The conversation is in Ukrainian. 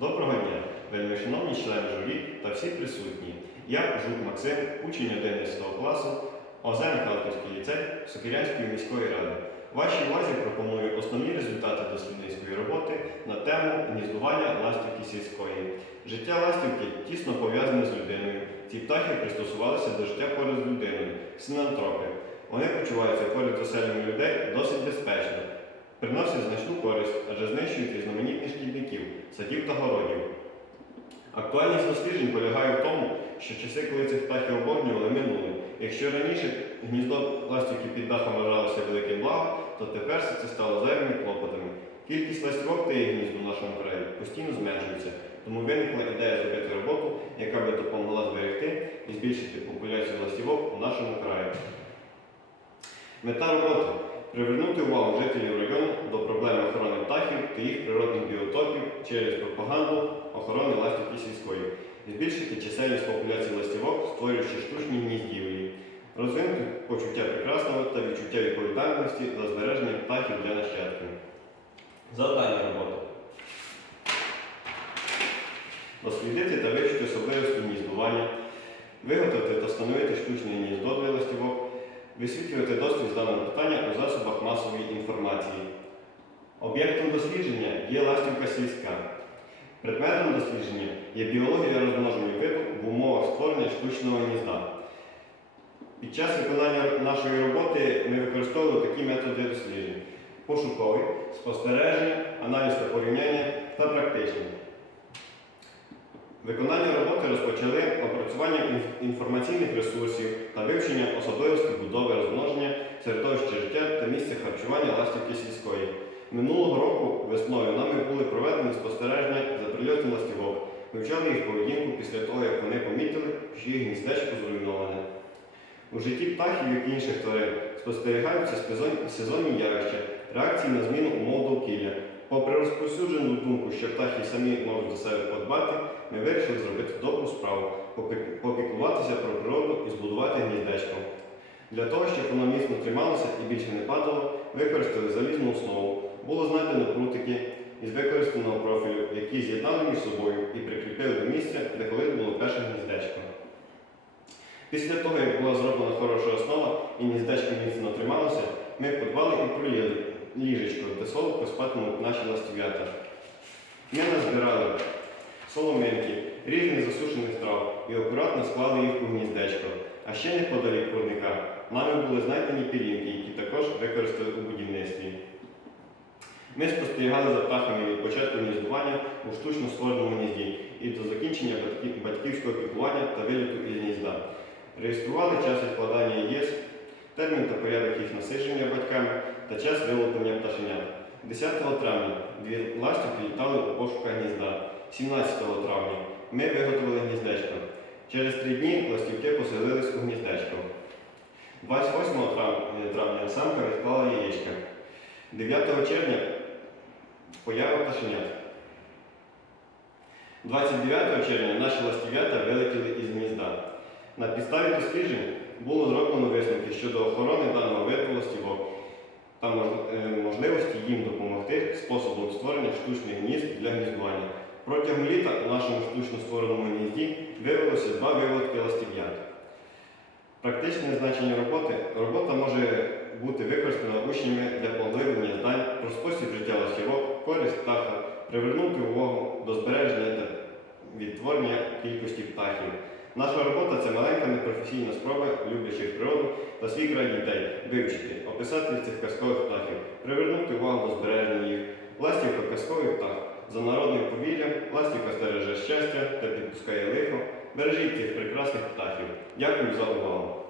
Доброго дня, вельми шановні члени журі та всі присутні. Я Жук Максим, учень 11 класу ОЗЕН Харківський ліцей Сокирянської міської ради. Вашій увазі пропоную основні результати дослідницької роботи на тему гніздування ластівки сільської. Життя ластівки тісно пов'язане з людиною. Ці птахи пристосувалися до життя поряд з людиною, синантропи. Вони почуваються поряд з людей приносять значну користь, адже знищують різноманітних шкідників, садів та городів. Актуальність досліджень полягає в тому, що часи, коли цих птахів обожнювали, минули. Якщо раніше гніздо ластівки під дахом вважалося великим благом, то тепер все це стало зайвими клопотами. Кількість ластівок та їх гнізд у нашому краї постійно зменшується, тому виникла ідея зробити роботу, яка би допомогла зберегти і збільшити популяцію ластівок у нашому краї. Мета роботи привернути увагу жителів району до проблеми охорони птахів та їх природних біотопів через пропаганду охорони ластівки сільської, збільшити чисельність популяції ластівок, створюючи штучні гніздівлі, розвинути почуття прекрасного та відчуття відповідальності за збереження птахів для нащадків. Завдання роботи. Дослідити та вивчити особливості гніздування, виготовити та встановити штучне гніздо для ластівок, висвітлювати дослід з даного питання у засобах масової інформації. Об'єктом дослідження є ластівка сільська. Предметом дослідження є біологія розмноження виду в умовах створення штучного гнізда. Під час виконання нашої роботи ми використовували такі методи досліджень: пошуковий, спостереження, аналіз та порівняння та практичний. Виконання роботи розпочали опрацюванням інф- інформаційних ресурсів та вивченням особливостей будови розмноження, середовища життя та місця харчування ластівки сільської. Минулого року весною нами були проведені спостереження за прильотом ластівок. Вивчали їх поведінку після того, як вони помітили, що їх гніздечко зруйноване. У житті птахів, і інших тварин, спостерігаються сезонні явища, реакції на зміну умов. Попри розповсюджену думку, що птахи самі можуть за себе подбати, ми вирішили зробити добру справу, попі- попіклуватися про природу і збудувати гніздечко. Для того, щоб воно міцно трималося і більше не падало, використали залізну основу. Було знайдено прутики із використаного профілю, які з'єднали між собою і прикріпили до місця, де колись було перше гніздечко. Після того, як була зроблена хороша основа і гніздечко міцно трималося, ми подбали і проліли ліжечко, де солодко спатимуть наші ластів'ята. Ми назбирали соломинки, різних засушених трав і акуратно склали їх у гніздечко. А ще неподалік курника нами були знайдені пірінки, які також використали у будівництві. Ми спостерігали за птахами від початку гніздування у штучно створеному гнізді і до закінчення батьківського піклування та виліту із гнізда. Реєстрували час відкладання яєць, термін та порядок їх насидження батьками та час вилуплення пташенят. 10 травня дві ластівки літали у пошуках гнізда. 17 травня ми виготовили гніздечко. Через три дні ластівки поселились у гніздечко. 28 травня самка відклала яєчка. 9 червня поява пташенят. 29 червня наші ластів'ята вилетіли із гнізда. На підставі досліджень було зроблено висновки щодо охорони даного ластівок та е, можливості їм допомогти способом створення штучних гнізд для гніздування. Протягом літа у нашому штучно створеному гнізді виявилося два виводки ластів'ят. Практичне значення роботи. Робота може бути використана учнями для поглиблення знань про спосіб життя ластівок, користь птаха, привернути увагу до збереження та відтворення кількості птахів. Наша робота це маленька непрофесійна спроба люблячих природу та свій край дітей вивчити, описати цих казкових птахів, привернути увагу до збереження їх. Ластівка казковий птах. За народним повіллям, ластівка стереже щастя та підпускає лихо. Бережіть цих прекрасних птахів. Дякую за увагу.